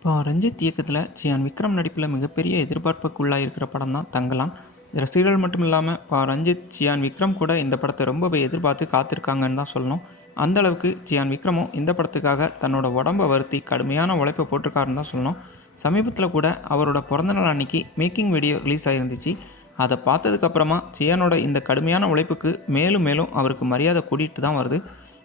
இப்போ ரஞ்சித் இயக்கத்தில் சியான் விக்ரம் நடிப்பில் மிகப்பெரிய எதிர்பார்ப்புக்குள்ளாக இருக்கிற படம் தான் தங்கலான். ரசிகர்கள் மட்டும் இல்லாமல் இப்போ ரஞ்சித் சியான் விக்ரம் கூட இந்த படத்தை ரொம்பவே எதிர்பார்த்து காத்திருக்காங்கன்னு தான் சொல்லணும். அந்த அளவுக்கு சியான் விக்ரமும் இந்த படத்துக்காக தன்னோட உடம்பை வருத்தி கடுமையான உழைப்பை போட்டிருக்காருன்னு தான் சொல்லணும். சமீபத்தில் கூட அவரோட பிறந்தநாள் அன்னைக்கு மேக்கிங் வீடியோ ரிலீஸ் ஆகிருந்துச்சு அதை பார்த்ததுக்கப்புறமா சியானோட இந்த கடுமையான உழைப்புக்கு மேலும் மேலும் அவருக்கு மரியாதை கூட்டிகிட்டு தான் வருது.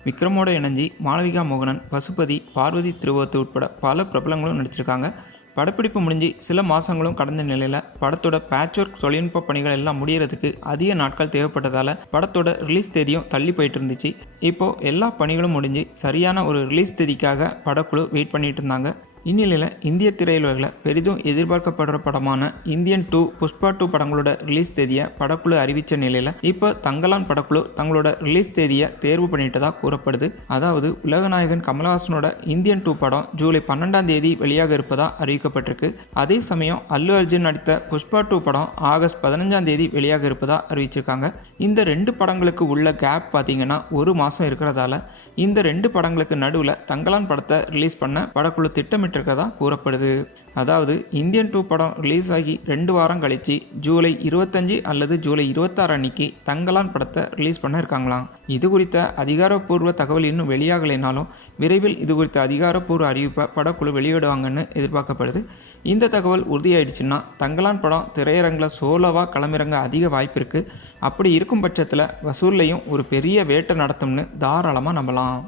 விக்ரமோட இணைஞ்சி மாளவிகா மோகனன் பசுபதி பார்வதி திருவத்து உட்பட பல பிரபலங்களும் நடிச்சிருக்காங்க. படப்பிடிப்பு முடிஞ்சு சில மாதங்களும் கடந்த நிலையில் படத்தோட பேட்ச் ஒர்க் தொழில்நுட்ப பணிகள் எல்லாம் முடியறதுக்கு அதிக நாட்கள் தேவைப்பட்டதால் படத்தோட ரிலீஸ் தேதியும் தள்ளி போயிட்டு இருந்துச்சு. இப்போது எல்லா பணிகளும் முடிஞ்சு சரியான ஒரு ரிலீஸ் தேதிக்காக படக்குழு வெயிட் பண்ணிட்டு இருந்தாங்க. இந்நிலையில் இந்திய திரையுலகில் பெரிதும் எதிர்பார்க்கப்படுற படமான இந்தியன் டூ புஷ்பா டூ படங்களோட ரிலீஸ் தேதியை படக்குழு அறிவித்த நிலையில் இப்போ தங்கலான் படக்குழு தங்களோட ரிலீஸ் தேதியை தேர்வு பண்ணிட்டதாக கூறப்படுது. அதாவது உலகநாயகன் கமலஹாசனோட இந்தியன் டூ படம் ஜூலை பன்னெண்டாம் தேதி வெளியாக இருப்பதாக அறிவிக்கப்பட்டிருக்கு. அதே சமயம் அல்லு அர்ஜுன் நடித்த புஷ்பா டூ படம் ஆகஸ்ட் பதினஞ்சாம் தேதி வெளியாக இருப்பதாக அறிவிச்சிருக்காங்க. இந்த ரெண்டு படங்களுக்கு உள்ள கேப் பார்த்தீங்கன்னா ஒரு மாதம் இருக்கிறதால இந்த ரெண்டு படங்களுக்கு நடுவில் தங்கலான் படத்தை ரிலீஸ் பண்ண படக்குழு திட்டமிட்டு திட்டமிட்டிருக்கதா கூறப்படுது. அதாவது இந்தியன் டூ படம் ரிலீஸ் ஆகி ரெண்டு வாரம் கழித்து ஜூலை இருபத்தஞ்சி அல்லது ஜூலை இருபத்தாறு அன்னைக்கு தங்கலான் படத்தை ரிலீஸ் பண்ண இருக்காங்களாம் இது குறித்த அதிகாரப்பூர்வ தகவல் இன்னும் வெளியாகலைனாலும் விரைவில் இது குறித்த அதிகாரப்பூர்வ அறிவிப்பை படக்குழு வெளியிடுவாங்கன்னு எதிர்பார்க்கப்படுது. இந்த தகவல் உறுதியாயிடுச்சுன்னா தங்கலான் படம் திரையரங்கில் சோலோவாக களமிறங்க அதிக வாய்ப்பு இருக்குது அப்படி இருக்கும் பட்சத்தில் வசூல்லையும் ஒரு பெரிய வேட்டை நடத்தும்னு தாராளமாக நம்பலாம்.